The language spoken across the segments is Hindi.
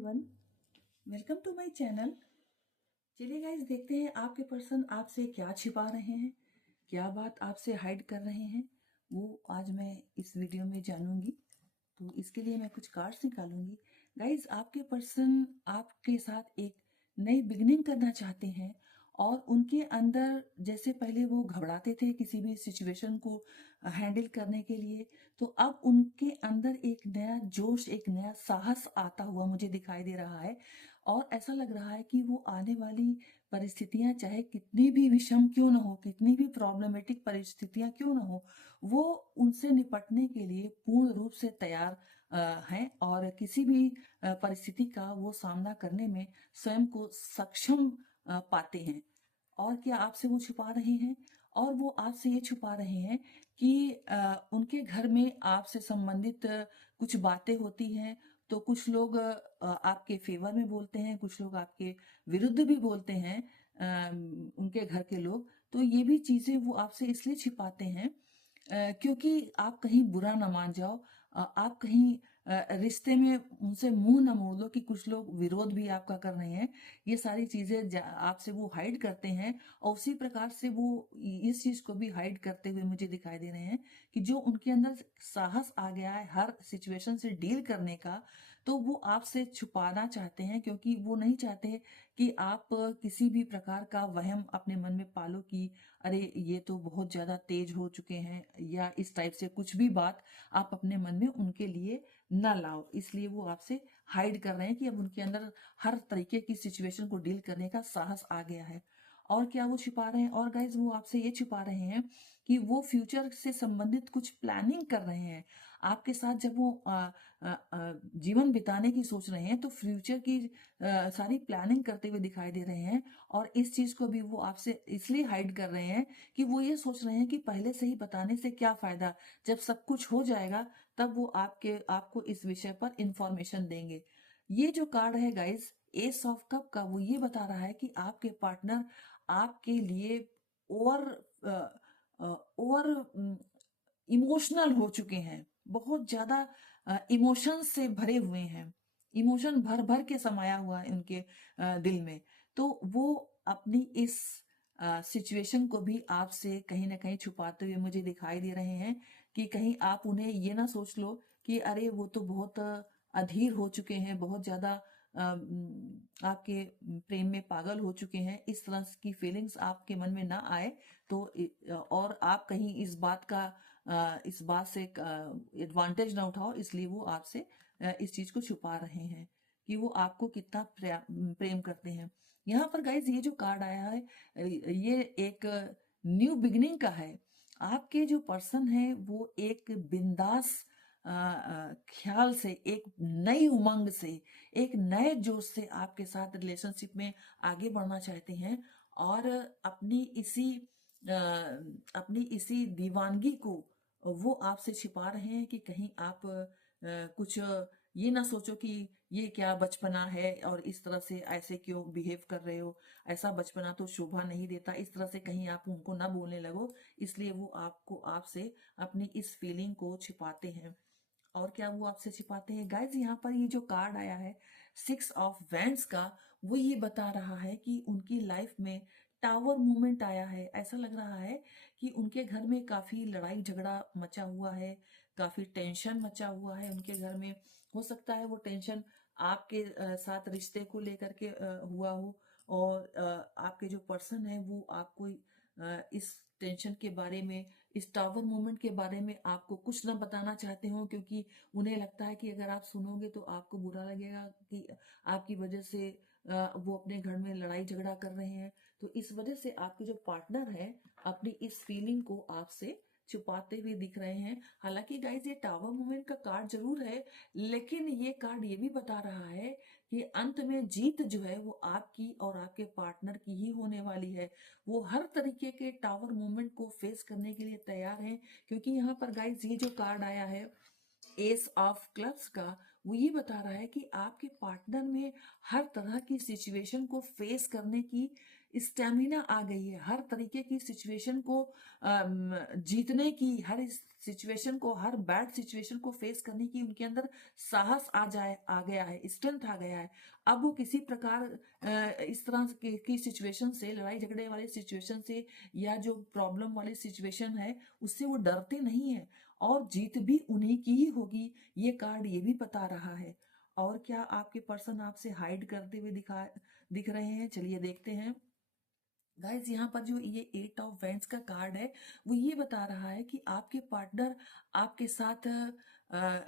Everyone, welcome to my channel. चलिए गाइस, देखते हैं आपके पर्सन आपसे क्या छिपा रहे हैं, क्या बात आपसे हाइड कर रहे हैं, वो आज मैं इस वीडियो में जानूंगी। तो इसके लिए मैं कुछ कार्ड्स निकालूंगी। गाइस, आपके पर्सन आपके साथ एक नई बिगनिंग करना चाहते हैं और उनके अंदर जैसे पहले वो घबराते थे किसी भी सिचुएशन को हैंडल करने के लिए, तो अब उनके अंदर एक नया जोश, एक नया साहस आता हुआ मुझे दिखाई दे रहा है। और ऐसा लग रहा है कि वो आने वाली परिस्थितियां चाहे कितनी भी विषम क्यों ना हो, कितनी भी प्रॉब्लमेटिक परिस्थितियां क्यों ना हो, वो उनसे निपटने के लिए पूर्ण रूप से तैयार हैं और किसी भी परिस्थिति का वो सामना करने में स्वयं को सक्षम पाते हैं। और क्या आपसे वो छुपा रहे हैं? और वो आपसे ये छुपा रहे हैं कि उनके घर में आपसे संबंधित कुछ बातें होती हैं, तो कुछ लोग आपके फेवर में बोलते हैं, कुछ लोग आपके विरुद्ध भी बोलते हैं, उनके घर के लोग। तो ये भी चीजें वो आपसे इसलिए छिपाते हैं क्योंकि आप कहीं बुरा ना मान जाओ, आप कहीं रिश्ते में उनसे मुंह ना मोड़ दो कि कुछ लोग विरोध भी आपका कर रहे हैं। ये सारी चीजें आपसे वो हाइड करते हैं और उसी प्रकार से वो इस चीज को भी हाइड करते हुए मुझे दिखाई दे रहे हैं कि जो उनके अंदर साहस आ गया है हर सिचुएशन से डील करने का, तो वो आपसे छुपाना चाहते हैं क्योंकि वो नहीं चाहते कि आप किसी भी प्रकार का वहम अपने मन में पालो कि अरे ये तो बहुत ज्यादा तेज हो चुके हैं, या इस टाइप से कुछ भी बात आप अपने मन में उनके लिए ना लाओ। इसलिए वो आपसे हाइड कर रहे हैं कि अब उनके अंदर हर तरीके की सिचुएशन को डील करने का साहस आ गया है। और क्या वो छिपा रहे हैं? और गाइज, वो आपसे ये छिपा रहे हैं कि वो फ्यूचर से संबंधित कुछ प्लानिंग कर रहे हैं आपके साथ। जब वो जीवन बिताने की सोच रहे हैं तो फ्यूचर की सारी प्लानिंग करते हुए दिखाई दे रहे हैं। और इस चीज को भी वो आपसे इसलिए हाइड कर रहे हैं कि वो ये सोच रहे हैं कि पहले से ही बताने से क्या फायदा, जब सब कुछ हो जाएगा तब वो आपको इस विषय पर इंफॉर्मेशन देंगे। ये जो कार्ड है गाइस, एस ऑफ कप का, वो ये बता रहा है कि आपके पार्टनर आपके लिए ओवर ओवर इमोशनल हो चुके हैं, बहुत ज्यादा इमोशन से भरे हुए हैं, इमोशन भर भर के समाया हुआ है उनके दिल में। तो वो अपनी इस सिचुएशन को भी आपसे कहीं ना कहीं छुपाते हुए मुझे दिखाई दे रहे हैं कि कहीं आप उन्हें ये ना सोच लो कि अरे वो तो बहुत अधीर हो चुके हैं, बहुत ज्यादा आपके प्रेम में पागल हो चुके हैं, इस तरह की फीलिंग्स आपके मन में ना आए। तो और आप कहीं इस बात से एडवांटेज ना उठाओ, इसलिए वो आपसे इस चीज को छुपा रहे हैं कि वो आपको कितना प्रेम करते हैं। यहाँ पर गाइज, ये जो कार्ड आया है ये एक न्यू बिगनिंग का है। आपके जो पर्सन है वो एक बिंदास ख्याल से, एक नई उमंग से, एक नए जोश से आपके साथ रिलेशनशिप में आगे बढ़ना चाहते हैं और अ, अपनी इसी दीवानगी को वो आपसे छिपा रहे हैं कि कहीं आप कुछ ये ना सोचो कि ये क्या बचपना है और इस तरह से ऐसे क्यों बिहेव कर रहे हो, ऐसा बचपना तो शोभा नहीं देता, इस तरह से कहीं आप उनको ना बोलने लगो। इसलिए वो आपसे अपनी इस फीलिंग को छिपाते हैं। और क्या वो आपसे छिपाते हैं? गाइज, यहाँ पर ये जो कार्ड आया है सिक्स ऑफ वैंड्स का, वो ये बता रहा है कि उनकी लाइफ में टावर मूवमेंट आया है। ऐसा लग रहा है कि उनके घर में काफी लड़ाई झगड़ा मचा हुआ है, काफी टेंशन मचा हुआ है उनके घर में। हो सकता है वो टेंशन आपके साथ रिश्ते को लेकर के हुआ हो, और आपके जो पर्सन है वो आपको इस टेंशन के बारे में, इस टावर मूवमेंट के बारे में आपको कुछ ना बताना चाहते हो, क्योंकि उन्हें लगता है कि अगर आप सुनोगे तो आपको बुरा लगेगा कि आपकी वजह से वो अपने घर में लड़ाई झगड़ा कर रहे हैं। तो इस वजह से आपके जो पार्टनर है अपनी इस फीलिंग को आपसे छुपाते हुए दिख रहे हैं। हालांकि गाइज, ये टावर मूवमेंट का कार्ड जरूर है, लेकिन ये कार्ड ये भी बता रहा है कि अंत में जीत जो है वो आपकी और आपके पार्टनर की ही होने वाली है। वो हर तरीके के टावर मूवमेंट को फेस करने के लिए तैयार हैं, क्योंकि यहाँ पर गाइज ये जो कार्ड आया है एस ऑफ क्लब्स का, वो ये बता रहा है कि आपके पार्टनर में हर तरह की सिचुएशन को फेस करने की स्टैमिना आ गई है हर तरीके की सिचुएशन को जीतने की, हर सिचुएशन को, हर बैड सिचुएशन को फेस करने की उनके अंदर साहस आ गया है, स्ट्रेंथ आ गया है। अब वो किसी प्रकार इस तरह की सिचुएशन से, लड़ाई झगड़े वाली सिचुएशन से या जो प्रॉब्लम वाली सिचुएशन है उससे वो डरते नहीं है, और जीत भी उन्हीं की ही होगी, ये कार्ड ये भी बता रहा है। और क्या आपके पर्सन आपसे हाइड करते हुए दिख रहे हैं, चलिए देखते हैं। गाइज यहाँ पर जो ये 8 ऑफ वैंड्स का कार्ड है वो ये बता रहा है कि आपके पार्टनर आपके साथ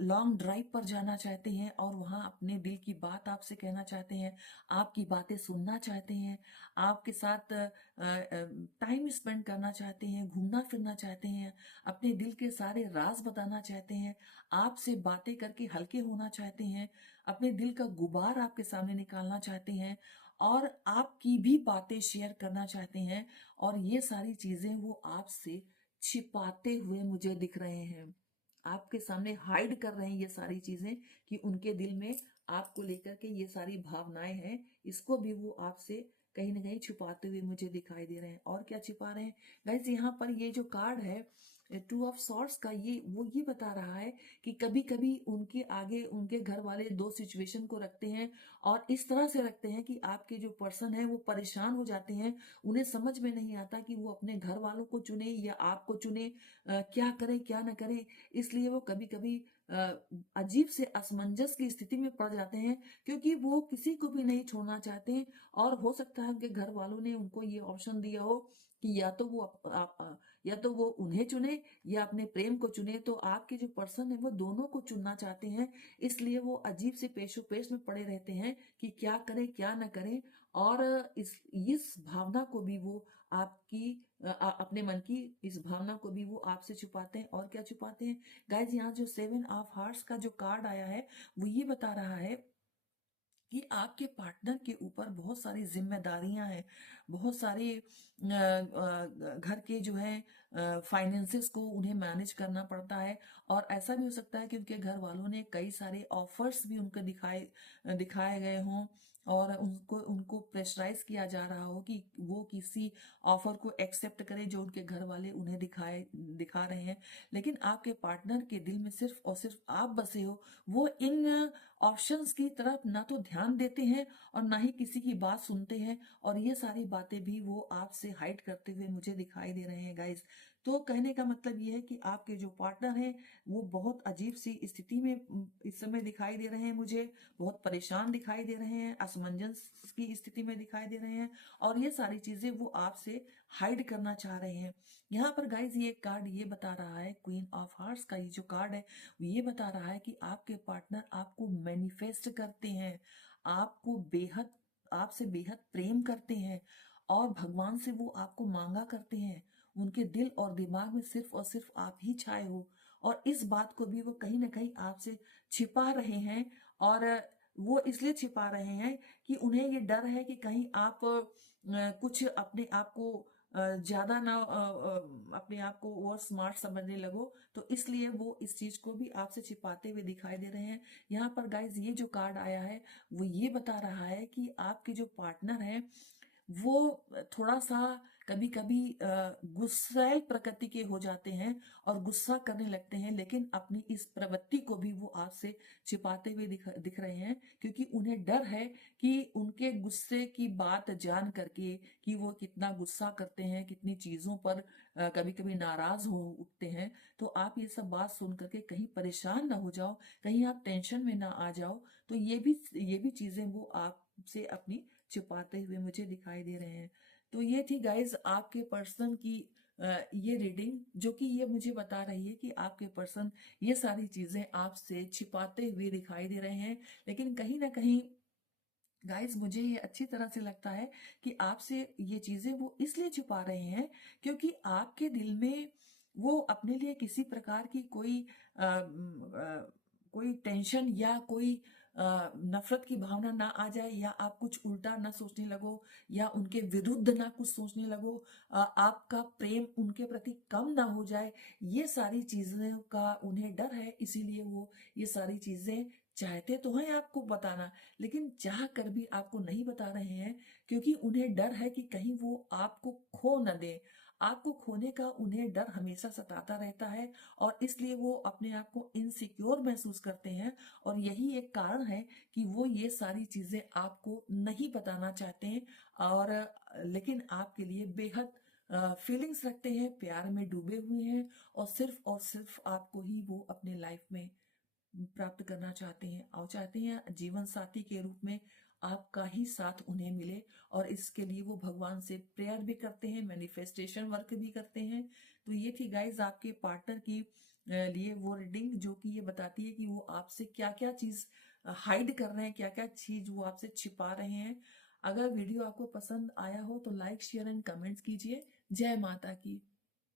लॉन्ग ड्राइव पर जाना चाहते हैं और वहाँ अपने दिल की बात आपसे कहना चाहते हैं, आपकी बातें सुनना चाहते हैं, आपके साथ टाइम स्पेंड करना चाहते हैं, घूमना फिरना चाहते हैं, अपने दिल के सारे राज बताना चाहते हैं, आपसे बातें करके हल्के होना चाहते हैं, अपने दिल का गुबार आपके सामने निकालना चाहते हैं और आपकी भी बातें शेयर करना चाहते हैं। और ये सारी चीजें वो आपसे छिपाते हुए मुझे दिख रहे हैं, आपके सामने हाइड कर रहे हैं ये सारी चीजें, कि उनके दिल में आपको लेकर के ये सारी भावनाएं हैं, इसको भी वो आपसे कहीं ना कहीं छुपाते हुए मुझे दिखाई दे रहे हैं। और क्या छिपा रहे हैं गाइस, यहाँ पर ये जो कार्ड है 2 ऑफ सॉर्ड्स का, वो ये बता रहा है कि कभी कभी उनके आगे उनके घर वाले 2 सिचुएशन को रखते हैं और इस तरह से रखते हैं कि आपके जो पर्सन है वो परेशान हो जाते हैं, उन्हें समझ में नहीं आता कि वो अपने घर वालों को चुने या आपको चुने, क्या करें क्या ना करें। इसलिए वो कभी कभी अजीब से असमंजस की स्थिति में पड़ जाते हैं, क्योंकि वो किसी को भी नहीं छोड़ना चाहते हैं। और हो सकता है उनके घर वालों ने उनको ये ऑप्शन दिया हो कि या तो वो उन्हें चुने या अपने प्रेम को चुने, तो आपके जो पर्सन है वो दोनों को चुनना चाहते हैं। इसलिए वो अजीब से पेशो पेश में पड़े रहते हैं कि क्या करें क्या ना करें। और इस भावना को भी वो आपकी अपने मन की इस भावना को भी वो आपसे छुपाते हैं। और क्या छुपाते हैं गाइज, यहाँ जो 7 ऑफ हार्ट्स का जो कार्ड आया है वो ये बता रहा है कि आपके पार्टनर के ऊपर बहुत सारी जिम्मेदारियां हैं, बहुत सारे घर के जो है फाइनेंसेस को उन्हें मैनेज करना पड़ता है। और ऐसा भी हो सकता है कि उनके घर वालों ने कई सारे ऑफर्स भी उनको दिखाए गए हों और उनको उनको प्रेशराइज किया जा रहा हो कि वो किसी ऑफर को एक्सेप्ट करें जो उनके घर वाले उन्हें दिखा रहे हैं। लेकिन आपके पार्टनर के दिल में सिर्फ और सिर्फ आप बसे हो, वो इन ऑप्शंस की तरफ ना तो ध्यान देते हैं और ना ही किसी की बात सुनते हैं, और ये सारी बातें भी वो आपसे हाइड करते हुए मुझे दिखाई दे रहे हैं गाइस। तो कहने का मतलब ये है कि आपके जो पार्टनर हैं वो बहुत अजीब सी स्थिति में इस समय दिखाई दे रहे हैं, मुझे बहुत परेशान दिखाई दे रहे हैं, असमंजस की स्थिति में दिखाई दे रहे हैं, और ये सारी चीजें वो आपसे हाइड करना चाह रहे हैं। यहाँ पर गाइज ये कार्ड ये बता रहा है, क्वीन ऑफ हार्ट्स का ये जो कार्ड है ये बता रहा है कि आपके पार्टनर आपको मैनिफेस्ट करते हैं, आपको बेहद आपसे बेहद प्रेम करते हैं और भगवान से वो आपको मांगा करते हैं। उनके दिल और दिमाग में सिर्फ और सिर्फ आप ही छाए हो, और इस बात को भी वो कहीं ना कहीं आपसे छिपा रहे हैं। और वो इसलिए छिपा रहे हैं कि उन्हें ये डर है कि कहीं आप कुछ अपने आप को ज्यादा ना अपने आप को और स्मार्ट समझने लगो, तो इसलिए वो इस चीज को भी आपसे छिपाते हुए दिखाई दे रहे हैं। यहाँ पर गाइज ये जो कार्ड आया है वो ये बता रहा है कि आपके जो पार्टनर है वो थोड़ा सा कभी कभी गुस्सैल प्रकृति के हो जाते हैं और गुस्सा करने लगते हैं, लेकिन अपनी इस प्रवृत्ति को भी वो आपसे छिपाते हुए दिख रहे हैं, क्योंकि उन्हें डर है कि उनके गुस्से की बात जान करके कि वो कितना गुस्सा करते हैं, कितनी चीजों पर कभी कभी नाराज हो उठते हैं, तो आप ये सब बात सुन करके कहीं परेशान ना हो जाओ, कहीं आप टेंशन में ना आ जाओ। तो ये भी चीजें वो आपसे अपनी छुपाते हुए मुझे दिखाई दे रहे हैं। तो ये थी गाइज आपके पर्सन की ये रीडिंग, जो कि ये मुझे बता रही है कि आपके पर्सन ये सारी चीजें आपसे छिपाते हुए दिखाई दे रहे हैं। लेकिन कहीं ना कहीं गाइज मुझे ये अच्छी तरह से लगता है कि आपसे ये चीजें वो इसलिए छुपा रहे हैं क्योंकि आपके दिल में वो अपने लिए किसी प्रकार की कोई टेंशन या कोई नफरत की भावना ना आ जाए, या आप कुछ उल्टा ना सोचने लगो, या उनके विरुद्ध ना कुछ सोचने लगो, आपका प्रेम उनके प्रति कम ना हो जाए, ये सारी चीजें का उन्हें डर है, इसीलिए वो ये सारी चीजें चाहते तो हैं आपको बताना, लेकिन चाह कर भी आपको नहीं बता रहे हैं, क्योंकि उन्हें डर है कि कहीं वो आपको खो न दे। आपको खोने का उन्हें डर हमेशा सताता रहता है, और इसलिए वो अपने आप को इनसिक्योर महसूस करते हैं। और यही एक कारण है कि वो ये सारी चीजें आपको नहीं बताना चाहते हैं, और लेकिन आपके लिए बेहद फीलिंग्स रखते हैं, प्यार में डूबे हुए हैं, और सिर्फ आपको ही वो अपने लाइफ में प्राप्त करना चाहते हैं, और चाहते हैं जीवन साथी के रूप में आपका ही साथ उन्हें मिले। और इसके लिए वो भगवान से प्रेयर भी करते हैं, मैनिफेस्टेशन वर्क भी करते हैं। तो ये थी गाइज आपके पार्टनर की लिए वो रीडिंग, जो कि ये बताती है कि वो आपसे क्या क्या चीज हाइड कर रहे हैं, क्या क्या चीज वो आपसे छिपा रहे हैं। अगर वीडियो आपको पसंद आया हो तो लाइक, शेयर एंड कमेंट्स कीजिए। जय माता की।